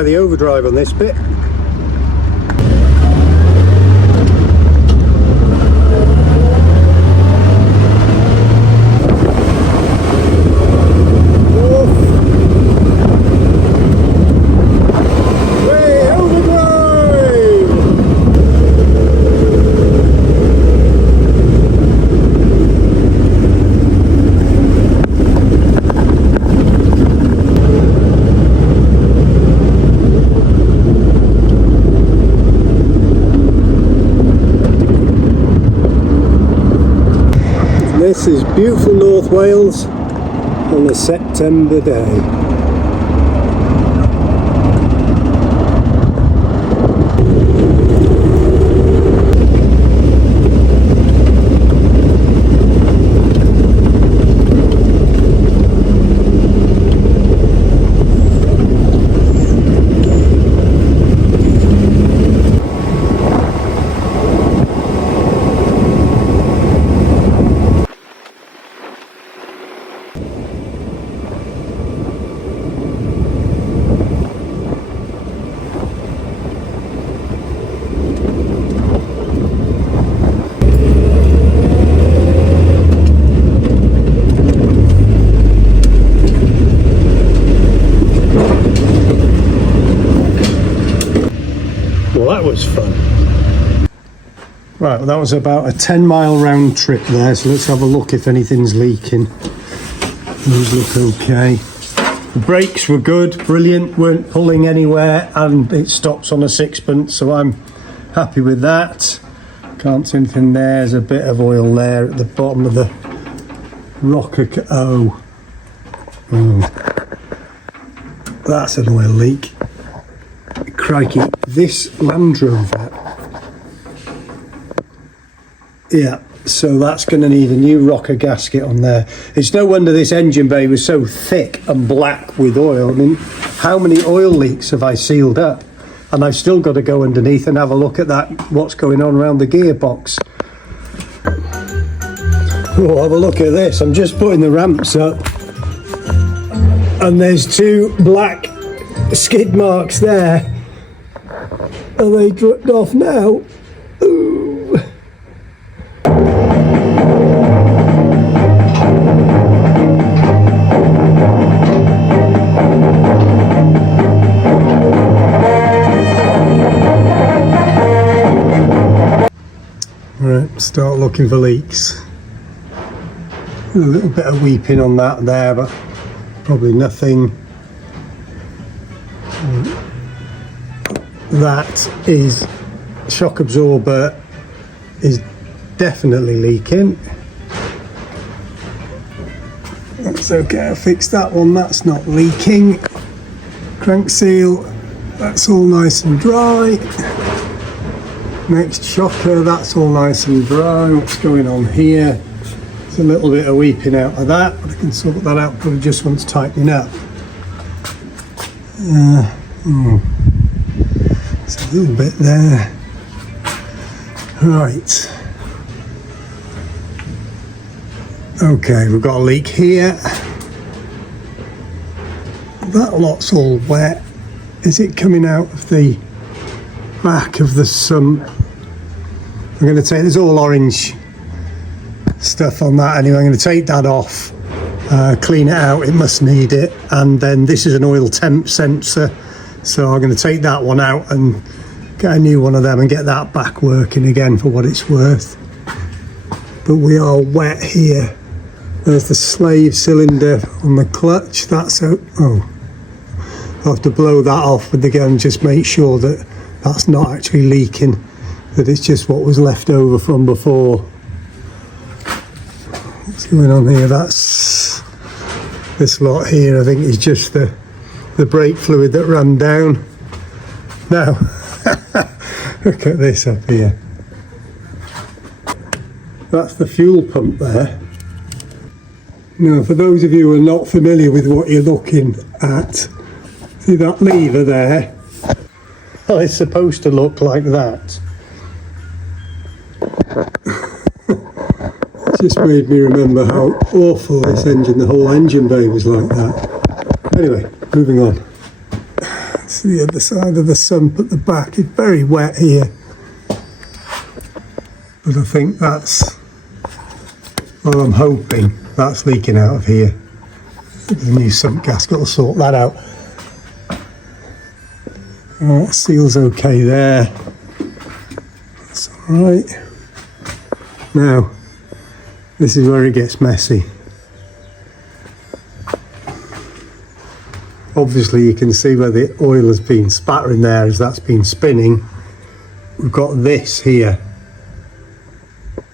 try the overdrive on this bit. This is beautiful North Wales on a September day. That was fun. Right, well, that was about a 10-mile round trip there, so let's have a look if anything's leaking. Those look okay. The brakes were good, brilliant, weren't pulling anywhere, and it stops on a sixpence, so I'm happy with that. Can't see anything there. There's a bit of oil there at the bottom of the rocker. Oh, that's an oil leak. Crikey, this Land Rover, yeah, so that's going to need a new rocker gasket on there. It's no wonder this engine bay was so thick and black with oil. I mean, how many oil leaks have I sealed up? And I've still got to go underneath and have a look at that, what's going on around the gearbox. Oh, have a look at this. I'm just putting the ramps up and there's two black skid marks there. Are they dripped off now? Ooh. Right, start looking for leaks. A little bit of weeping on that there, but probably nothing. That is shock absorber is definitely leaking. That's okay, I fixed that one, that's not leaking. Crank seal, that's all nice and dry. Next shocker, that's all nice and dry. What's going on here? There's a little bit of weeping out of that, but I can sort that out, probably just wants tightening up. A little bit there. Right. Okay, we've got a leak here. That lot's all wet. Is it coming out of the back of the sump? I'm going to take, there's all orange stuff on that anyway. I'm going to take that off, clean it out, it must need it. And then this is an oil temp sensor. So I'm going to take that one out and get a new one of them and get that back working again for what it's worth. But we are wet here. There's the slave cylinder on the clutch. That's out. Oh, I'll have to blow that off with the gun, just make sure that that's not actually leaking, that it's just what was left over from before. What's going on here? That's this lot here, I think, is just the brake fluid that ran down. Now, look at this up here. That's the fuel pump there. Now, for those of you who are not familiar with what you're looking at, see that lever there? Well, it's supposed to look like that. It just made me remember how awful this engine, the whole engine bay was like that. Anyway, moving on. Let's That's the other side of the sump at the back. It's very wet here, but I think that's, well, I'm hoping that's leaking out of here. The new sump gasket will sort that out. Alright, seal's okay there. That's alright. Now, this is where it gets messy. Obviously you can see where the oil has been spattering there as that's been spinning. We've got this here.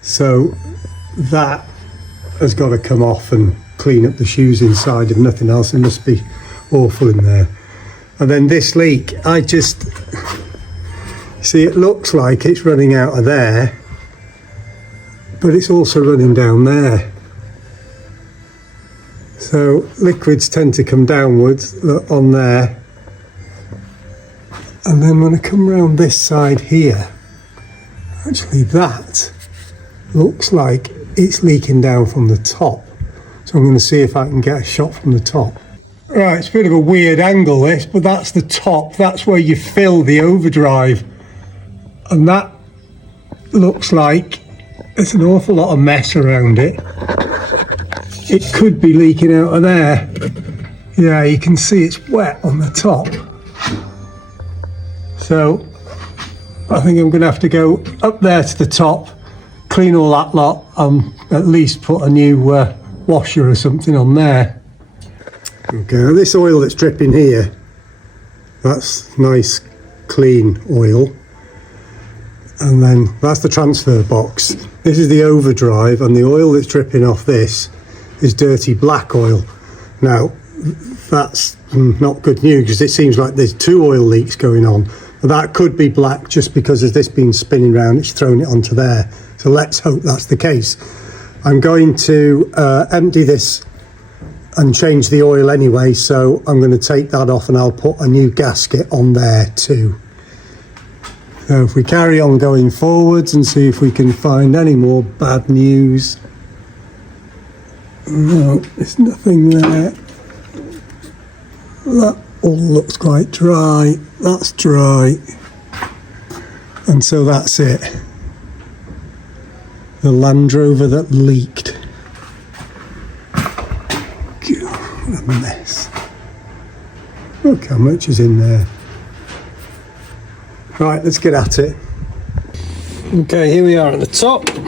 So that has got to come off and clean up the shoes inside. If nothing else, it must be awful in there. And then this leak, I just see it looks like it's running out of there, but it's also running down there. So liquids tend to come downwards on there, and then when I come around this side here, actually that looks like it's leaking down from the top. So I'm going to see if I can get a shot from the top. Right, it's a bit of a weird angle this, but that's the top. That's where you fill the overdrive, and that looks like there's an awful lot of mess around it. It could be leaking out of there. Yeah, you can see it's wet on the top. So I think I'm going to have to go up there to the top, clean all that lot, and at least put a new washer or something on there. Okay, now this oil that's dripping here, that's nice clean oil. And then that's the transfer box. This is the overdrive, and the oil that's dripping off this is dirty black oil. Now that's not good news, because it seems like there's two oil leaks going on. But that could be black just because as this been spinning around, it's thrown it onto there. So let's hope that's the case. I'm going to empty this and change the oil anyway, so I'm going to take that off and I'll put a new gasket on there too. So if we carry on going forwards and see if we can find any more bad news. No, there's nothing there. That all looks quite dry. That's dry. And so that's it. The Land Rover that leaked. God, what a mess. Look how much is in there. Right, let's get at it. Okay, here we are at the top. Put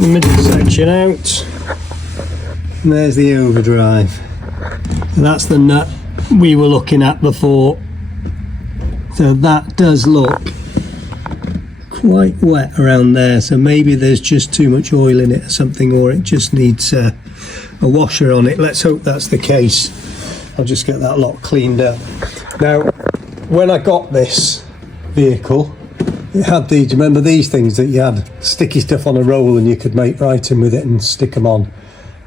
the middle section out. And there's the overdrive. And that's the nut we were looking at before. So that does look quite wet around there. So maybe there's just too much oil in it or something, or it just needs a washer on it. Let's hope that's the case. I'll just get that lot cleaned up. Now, when I got this vehicle, it had these, remember these things that you had sticky stuff on a roll and you could make writing with it and stick them on.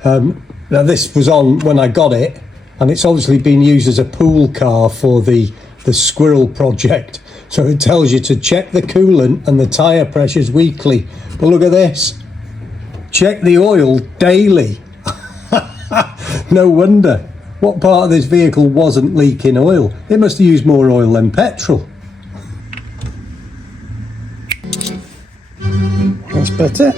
Now this was on when I got it, and it's obviously been used as a pool car for the squirrel project. So it tells you to check the coolant and the tyre pressures weekly. But look at this. Check the oil daily. No wonder. What part of this vehicle wasn't leaking oil? It must have used more oil than petrol. That's better.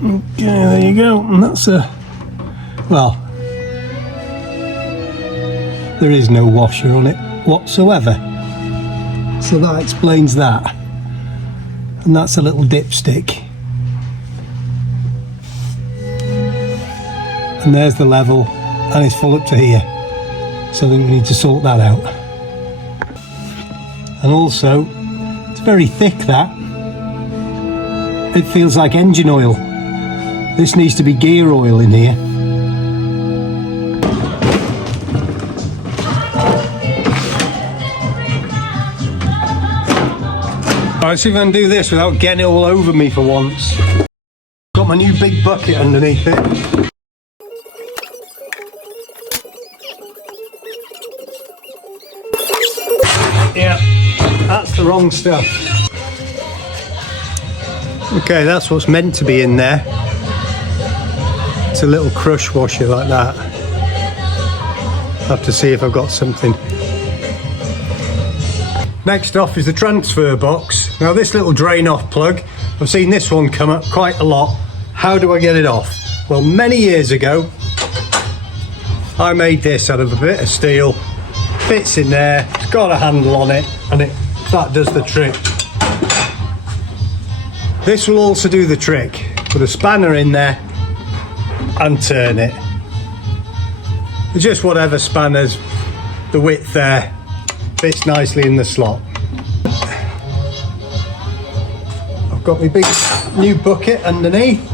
Okay, there you go, and that's well, there is no washer on it whatsoever, so that explains that. And that's a little dipstick, and there's the level, and it's full up to here, so I think we need to sort that out. And also, it's very thick, that it feels like engine oil. This needs to be gear oil in here. Alright, see if I can do this without getting it all over me for once. Got my new big bucket underneath it. Yeah, that's the wrong stuff. Okay, that's what's meant to be in there. It's a little crush washer like that. I'll have to see if I've got something. Next off is the transfer box. Now this little drain off plug, I've seen this one come up quite a lot. How do I get it off? Well, many years ago, I made this out of a bit of steel. Fits in there, it's got a handle on it, and that does the trick. This will also do the trick. Put a spanner in there and turn it. Just whatever spanners, the width there fits nicely in the slot. I've got my big new bucket underneath.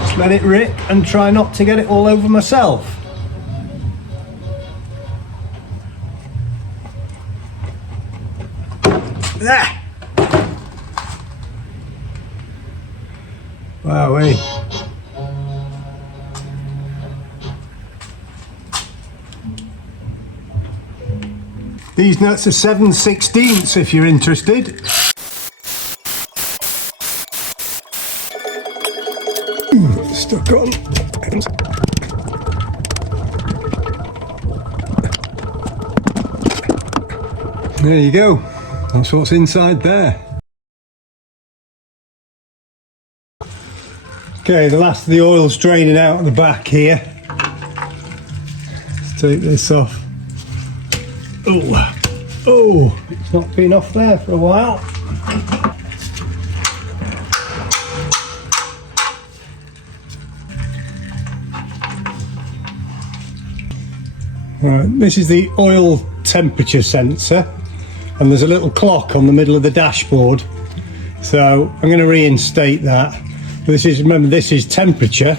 Just let it rip and try not to get it all over myself. There. Wowee. These nuts are 7/16 if you're interested. Stuck on. There you go. That's what's inside there. Okay, the last of the oil's draining out at the back here. Let's take this off. Oh, it's not been off there for a while. Right, this is the oil temperature sensor, and there's a little clock on the middle of the dashboard. So I'm going to reinstate that. This is, remember, this is temperature,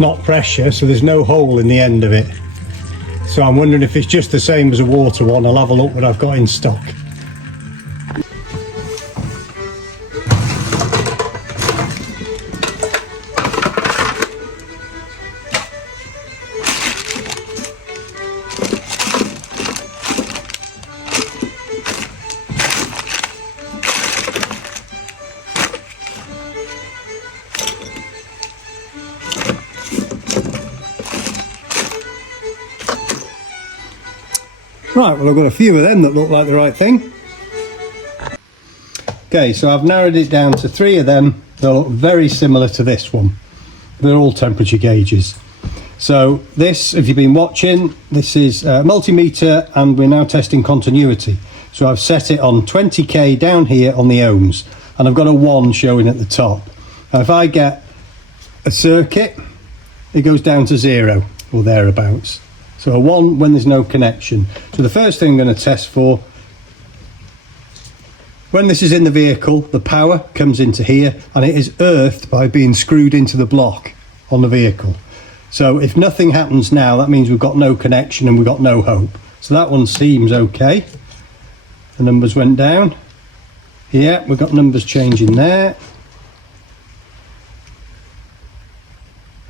not pressure, so there's no hole in the end of it. So I'm wondering if it's just the same as a water one. I'll have a look what I've got in stock. Right, well, I've got a few of them that look like the right thing. Okay, so I've narrowed it down to 3 of them. They look very similar to this one. They're all temperature gauges. So this, if you've been watching, this is a multimeter, and we're now testing continuity. So I've set it on 20k down here on the ohms, and I've got a 1 showing at the top. Now if I get a circuit, it goes down to 0 or thereabouts. So a 1 when there's no connection. So the first thing I'm going to test for, when this is in the vehicle, the power comes into here, and it is earthed by being screwed into the block on the vehicle. So if nothing happens now, that means we've got no connection and we've got no hope. So that one seems okay. The numbers went down. Yeah, we've got numbers changing there.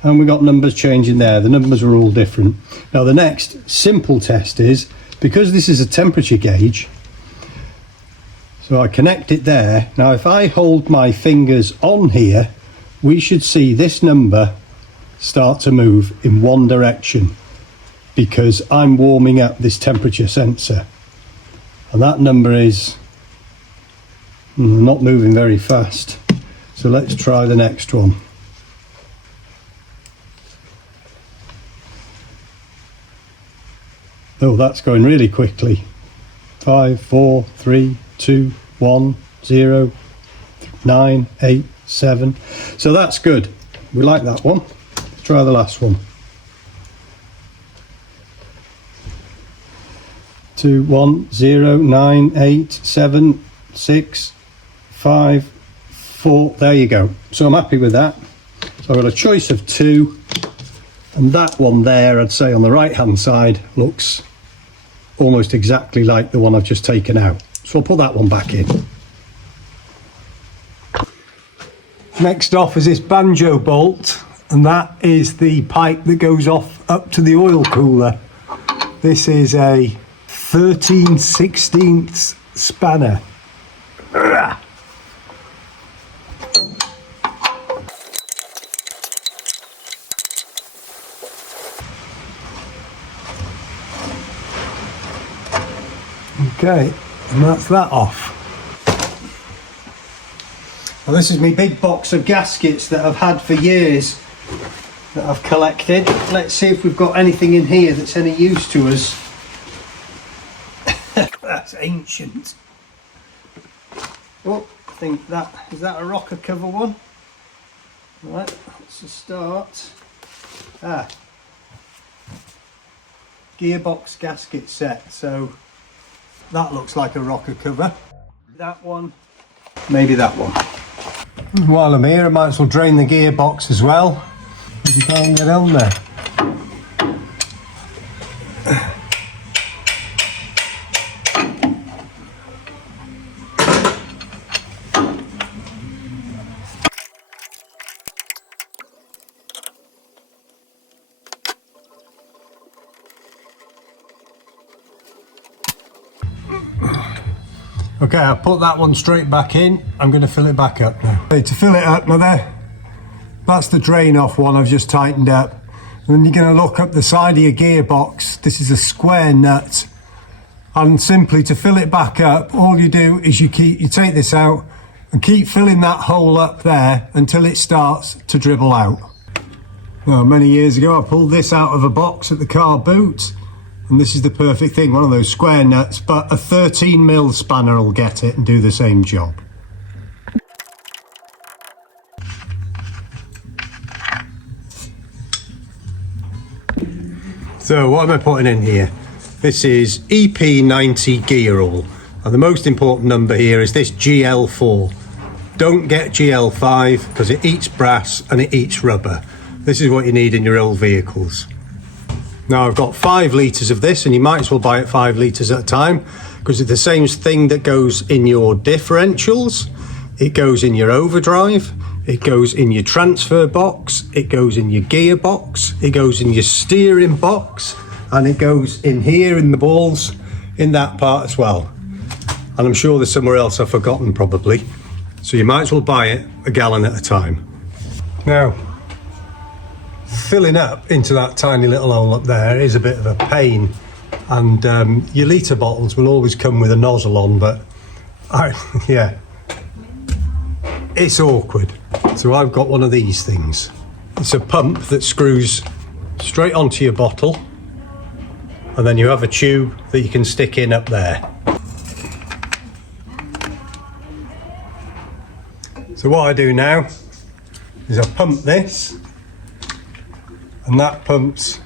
And we got numbers changing there. The numbers are all different. Now the next simple test is, because this is a temperature gauge, so I connect it there. Now if I hold my fingers on here, we should see this number start to move in one direction, because I'm warming up this temperature sensor, and that number is not moving very fast. So let's try the next one. Oh, that's going really quickly. 5, 4, 3, 2, 1, 0, 9, 8, 7. So that's good. We like that one. Let's try the last one. 2, 1, 0, 9, 8, 7, 6, 5, 4. There you go. So I'm happy with that. So I've got a choice of 2. And that one there, I'd say on the right hand side, looks almost exactly like the one I've just taken out. So I'll put that one back in. Next off is this banjo bolt, and that is the pipe that goes off up to the oil cooler. This is a 13/16 spanner. Okay, and that's that off. Well, this is my big box of gaskets that I've had for years, that I've collected. Let's see if we've got anything in here that's any use to us. That's ancient. Oh, I think that, is that a rocker cover one? Right, that's a start. Gearbox gasket set, so that looks like a rocker cover. That one, maybe that one. While I'm here, I might as well drain the gearbox as well, if you can't get on there. Okay, I'll put that one straight back in. I'm going to fill it back up now. Okay, to fill it up now there, that's the drain off one I've just tightened up. And then you're going to look up the side of your gearbox. This is a square nut. And simply to fill it back up, all you do is you take this out and keep filling that hole up there until it starts to dribble out. Well, many years ago I pulled this out of a box at the car boot. And this is the perfect thing, one of those square nuts, but a 13mm spanner will get it and do the same job. So what am I putting in here? This is EP90 gear oil. And the most important number here is this GL4. Don't get GL5 because it eats brass and it eats rubber. This is what you need in your old vehicles. Now I've got 5 litres of this, and you might as well buy it 5 litres at a time because it's the same thing that goes in your differentials, it goes in your overdrive, it goes in your transfer box, it goes in your gearbox, it goes in your steering box, and it goes in here in the balls in that part as well. And I'm sure there's somewhere else I've forgotten probably, so you might as well buy it a gallon at a time. Now, filling up into that tiny little hole up there is a bit of a pain, and your litre bottles will always come with a nozzle on, but yeah, it's awkward. So I've got one of these things. It's a pump that screws straight onto your bottle, and then you have a tube that you can stick in up there. So what I do now is I pump this, and that pumps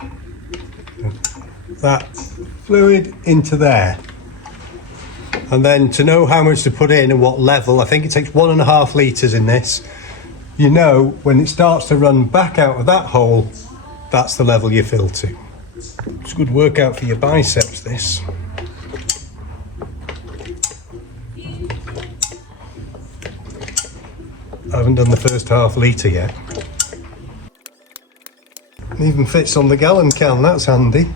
that fluid into there. And then to know how much to put in and what level, I think it takes 1.5 litres in this. You know when it starts to run back out of that hole, that's the level you fill to. It's a good workout for your biceps, this. I haven't done the first half litre yet. It even fits on the gallon can, that's handy.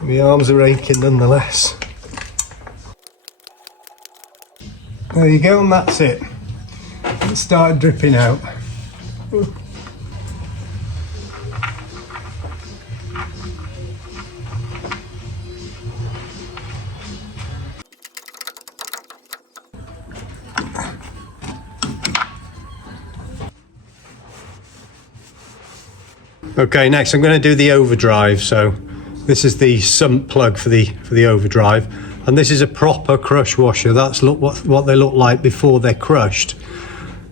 My arms are aching nonetheless. There you go, and that's it. It started dripping out. Okay, next I'm going to do the overdrive. So this is the sump plug for the overdrive, and this is a proper crush washer. That's what they look like before they're crushed.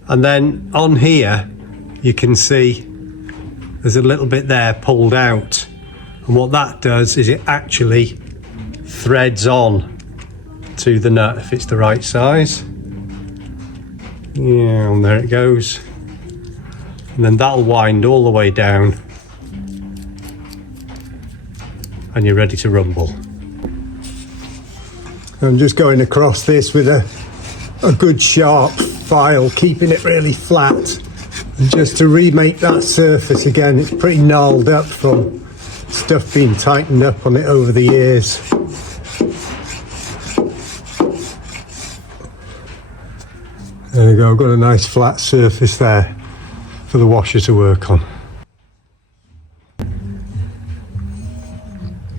And then on here you can see there's a little bit there pulled out, and what that does is it actually threads on to the nut if it's the right size. Yeah, and there it goes, and then that'll wind all the way down and you're ready to rumble. I'm just going across this with a good sharp file, keeping it really flat And just to remake that surface again, it's pretty gnarled up from stuff being tightened up on it over the years. There you go, I've got a nice flat surface there for the washer to work on.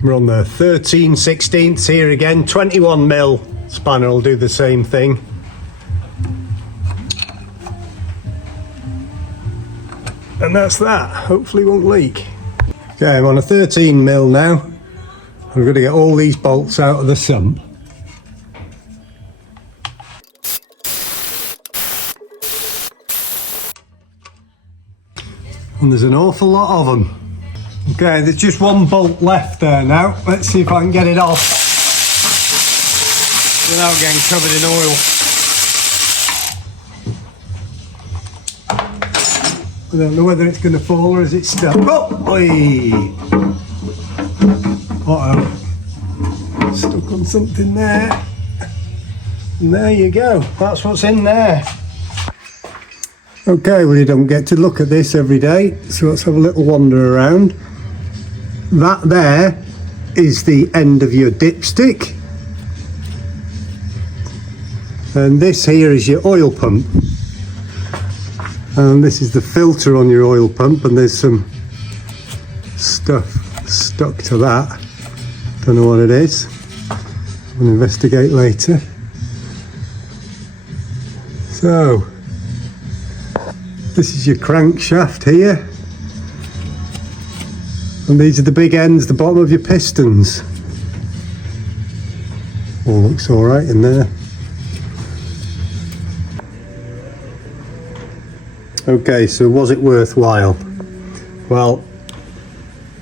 We're on the 13/16 here again, 21mm spanner will do the same thing. And that's that, hopefully it won't leak. Okay, I'm on a 13mm now. I'm going to get all these bolts out of the sump. And there's an awful lot of them. Okay, there's just one bolt left there now. Let's see if I can get it off without getting covered in oil. I don't know whether it's going to fall or is it stuck. Oh, oi! Uh-oh. Stuck on something there. And there you go. That's what's in there. Okay, well you don't get to look at this every day, so let's have a little wander around. That there is the end of your dipstick. And this here is your oil pump. And this is the filter on your oil pump, and there's some stuff stuck to that. Don't know what it is. I'll investigate later. So, this is your crankshaft here. And these are the big ends, the bottom of your pistons. All looks alright in there. Okay, so was it worthwhile? Well,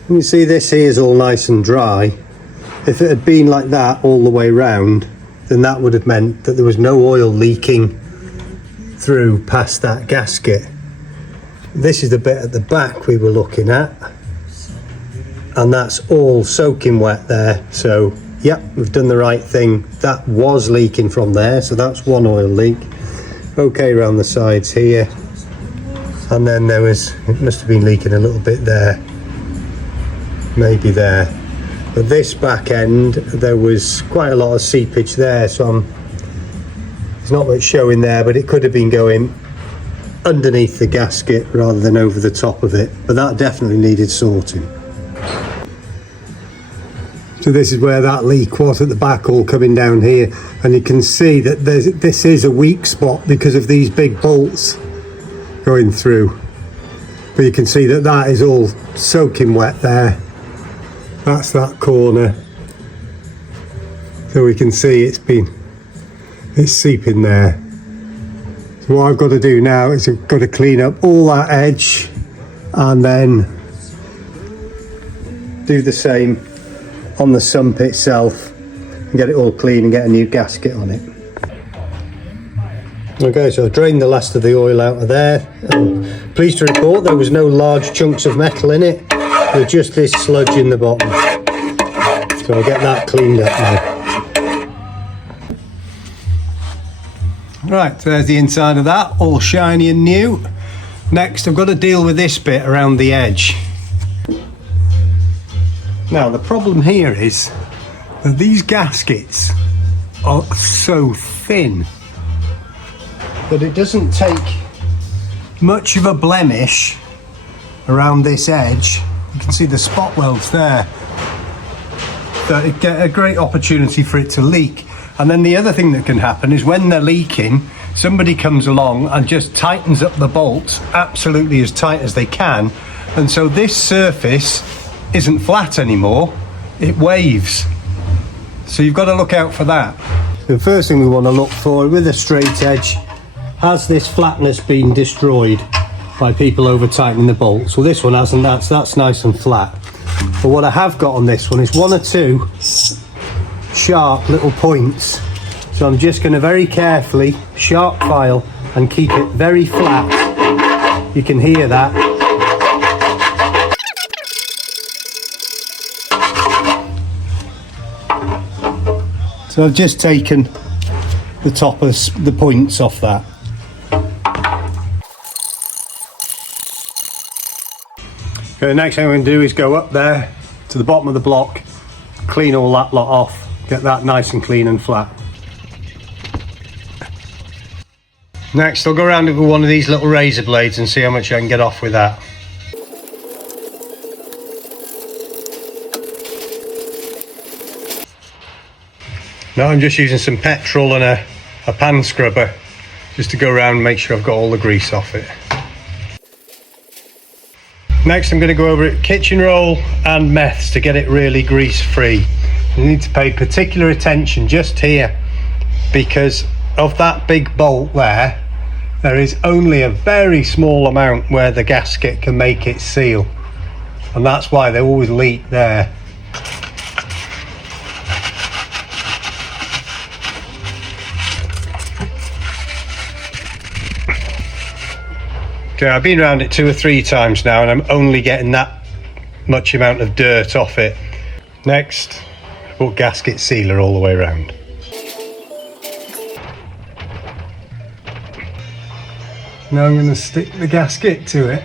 when you see this here is all nice and dry, if it had been like that all the way round, then that would have meant that there was no oil leaking through past that gasket. This is the bit at the back we were looking at, and that's all soaking wet there. So yep, we've done the right thing. That was leaking from there, so that's one oil leak. Okay, around the sides here, and then there was, it must have been leaking a little bit there, maybe there, but this back end there was quite a lot of seepage there, so there's not much showing there, but it could have been going underneath the gasket rather than over the top of it, but that definitely needed sorting. So this is where that leak was at the back, all coming down here, and you can see that this is a weak spot because of these big bolts going through, but you can see that that is all soaking wet there. That's that corner, so we can see it's seeping there. So what I've got to do now is I've got to clean up all that edge and then do the same on the sump itself and get it all clean and get a new gasket on it. Okay, so I've drained the last of the oil out of there. I'm pleased to report there was no large chunks of metal in it, there's just this sludge in the bottom. So I'll get that cleaned up now. Right, so there's the inside of that, all shiny and new. Next I've got to deal with this bit around the edge. Now the problem here is that these gaskets are so thin that it doesn't take much of a blemish around this edge. You can see the spot welds there. That it get a great opportunity for it to leak. And then the other thing that can happen is when they're leaking, somebody comes along and just tightens up the bolts absolutely as tight as they can, and so this surface isn't flat anymore, it waves. So you've got to look out for that. The first thing we want to look for with a straight edge, has this flatness been destroyed by people over tightening the bolts? Well, this one hasn't, that's nice and flat. But what I have got on this one is one or two sharp little points. So I'm just going to very carefully sharp file and keep it very flat. You can hear that. So I've just taken the top of the points off that. Okay, the next thing I'm going to do is go up there to the bottom of the block, clean all that lot off, get that nice and clean and flat. Next I'll go around with one of these little razor blades and see how much I can get off with that. Now I'm just using some petrol and a pan scrubber just to go around and make sure I've got all the grease off it. Next I'm going to go over it kitchen roll and meths to get it really grease free. You need to pay particular attention just here because of that big bolt there is only a very small amount where the gasket can make it seal, and that's why they always leak there. Okay, I've been around it 2 or 3 times now and I'm only getting that much amount of dirt off it. Next, I put gasket sealer all the way around. Now I'm going to stick the gasket to it.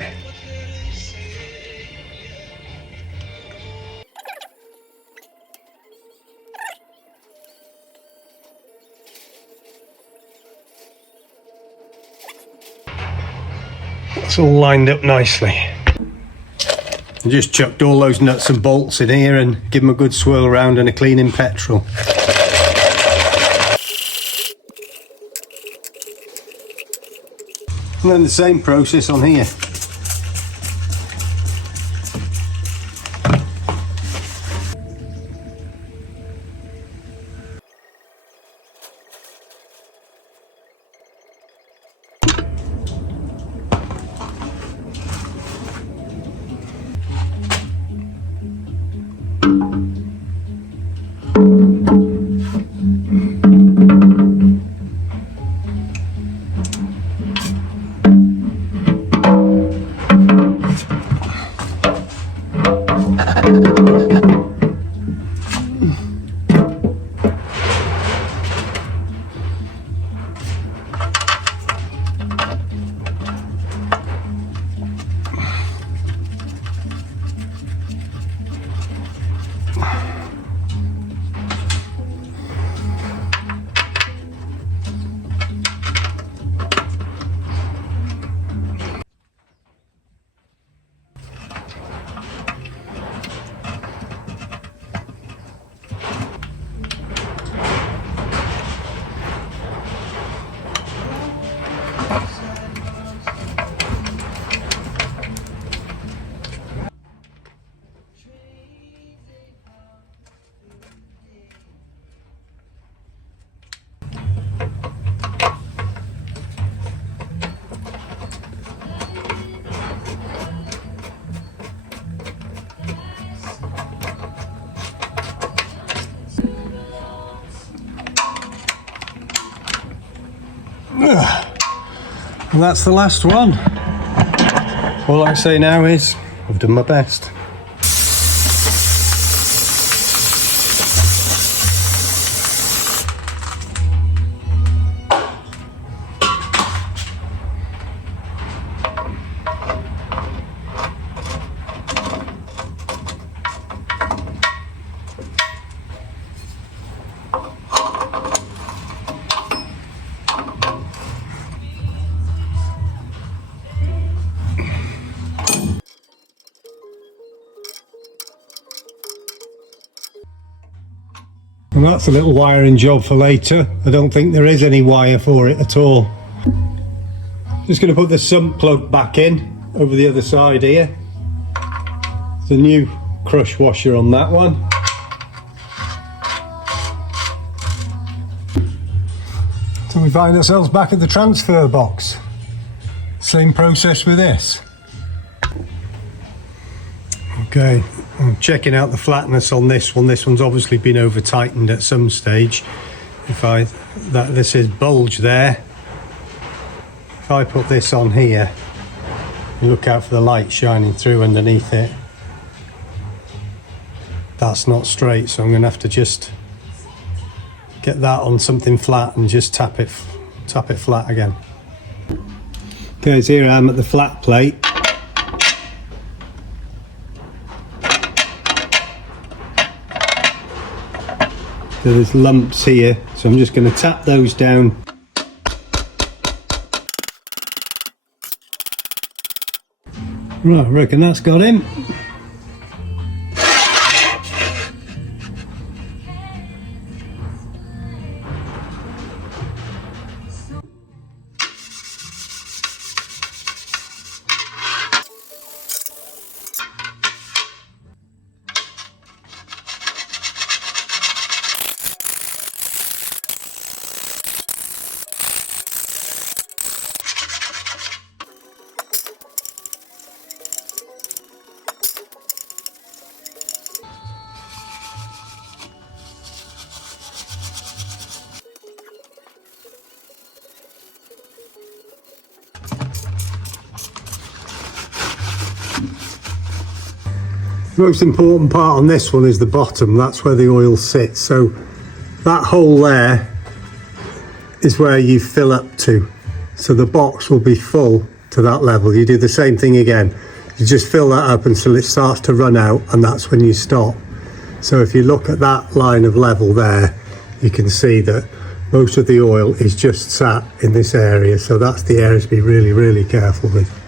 It's all lined up nicely. I just chucked all those nuts and bolts in here and give them a good swirl around and a clean in petrol. And then the same process on here. And that's the last one. All I can say now is I've done my best. And that's a little wiring job for later. I don't think there is any wire for it at all. Just going to put the sump plug back in over the other side here. There's a new crush washer on that one. So we find ourselves back at the transfer box. Same process with this. Okay, I'm checking out the flatness on this one. This one's obviously been over tightened at some stage. This is bulge there. If I put this on here, you look out for the light shining through underneath it. That's not straight, so I'm going to have to just get that on something flat and just tap it flat again. Okay, so here I am at the flat plate. So there's lumps here, so I'm just going to tap those down. Right, I reckon that's got him. The most important part on this one is the bottom. That's where the oil sits. So that hole there is where you fill up to. So the box will be full to that level. You do the same thing again. You just fill that up until it starts to run out, and that's when you stop. So if you look at that line of level there, you can see that most of the oil is just sat in this area. So that's the area to be really, really careful with.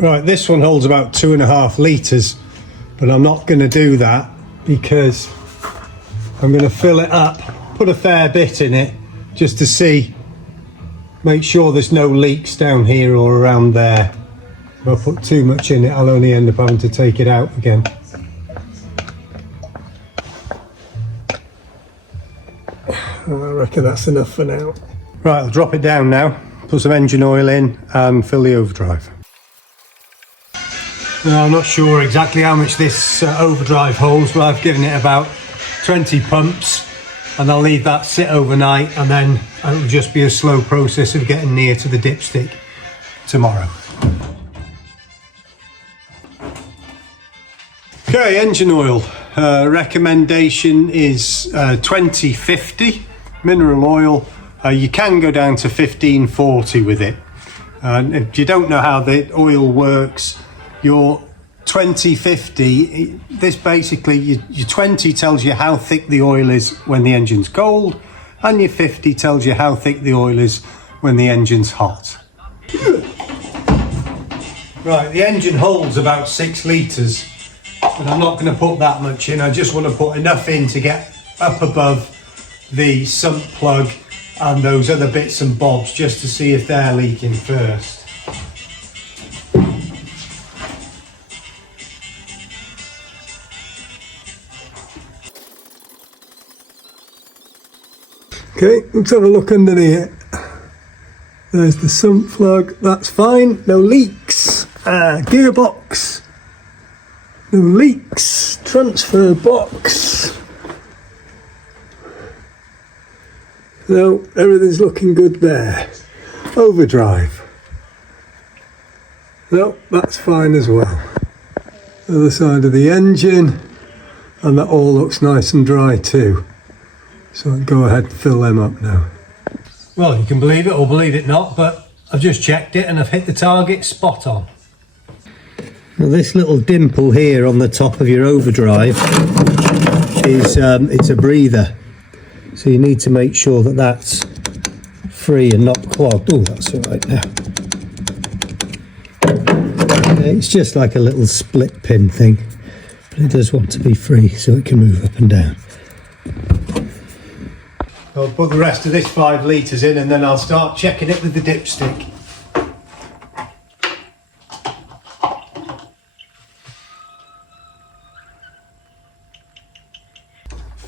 Right, this one holds about 2.5 litres, but I'm not going to do that because I'm going to fill it up, put a fair bit in it just to see, make sure there's no leaks down here or around there. If I put too much in it, I'll only end up having to take it out again. I reckon that's enough for now. Right, I'll drop it down now, put some engine oil in and fill the overdrive. Now, I'm not sure exactly how much this overdrive holds, but I've given it about 20 pumps, and I'll leave that sit overnight, and then it'll just be a slow process of getting near to the dipstick tomorrow. Okay, engine oil. Recommendation is 2050 mineral oil. You can go down to 1540 with it. If you don't know how the oil works, your 2050, this basically, your 20 tells you how thick the oil is when the engine's cold, and your 50 tells you how thick the oil is when the engine's hot. Right, the engine holds about 6 litres, but I'm not going to put that much in. I just want to put enough in to get up above the sump plug and those other bits and bobs, just to see if they're leaking first. Okay, let's have a look under here. There's the sump plug, that's fine, no leaks. Gearbox, no leaks. Transfer box, no, everything's looking good there. Overdrive, no, that's fine as well. Other side of the engine, and that all looks nice and dry too. So I'll go ahead and fill them up now. Well, you can believe it or believe it not, but I've just checked it and I've hit the target spot on. Now this little dimple here on the top of your overdrive is it's a breather. So you need to make sure that that's free and not clogged. Oh, that's all right now. It's just like a little split pin thing, but it does want to be free so it can move up and down. I'll put the rest of this 5 litres in, and then I'll start checking it with the dipstick.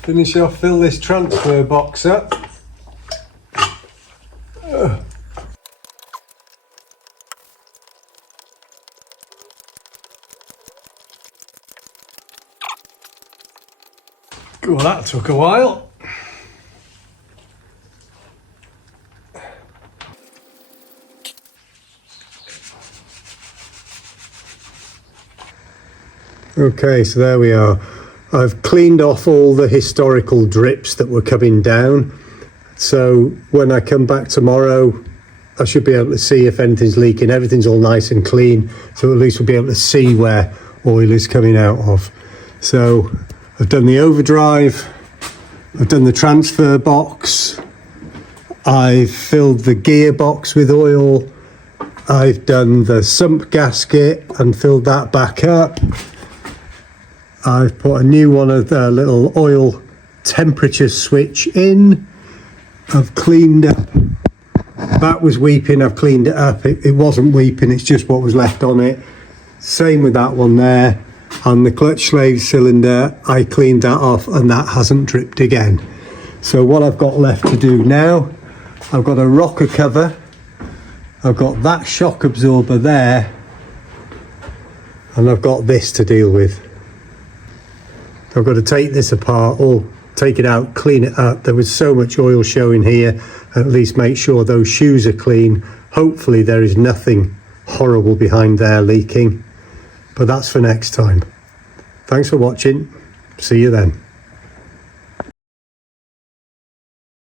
Finish off, fill this transfer box up. Well, that took a while. Okay, so there we are. I've cleaned off all the historical drips that were coming down. So when I come back tomorrow, I should be able to see if anything's leaking. Everything's all nice and clean. So at least we'll be able to see where oil is coming out of. So I've done the overdrive. I've done the transfer box. I've filled the gearbox with oil. I've done the sump gasket and filled that back up. I've put a new one of the little oil temperature switch in. I've cleaned up. That was weeping, I've cleaned it up. It wasn't weeping, it's just what was left on it. Same with that one there. And the clutch slave cylinder, I cleaned that off and that hasn't dripped again. So what I've got left to do now, I've got a rocker cover. I've got that shock absorber there. And I've got this to deal with. I've got to take this apart or take it out, clean it up. There was so much oil showing here. At least make sure those shoes are clean. Hopefully there is nothing horrible behind there leaking. But that's for next time. Thanks for watching. See you then.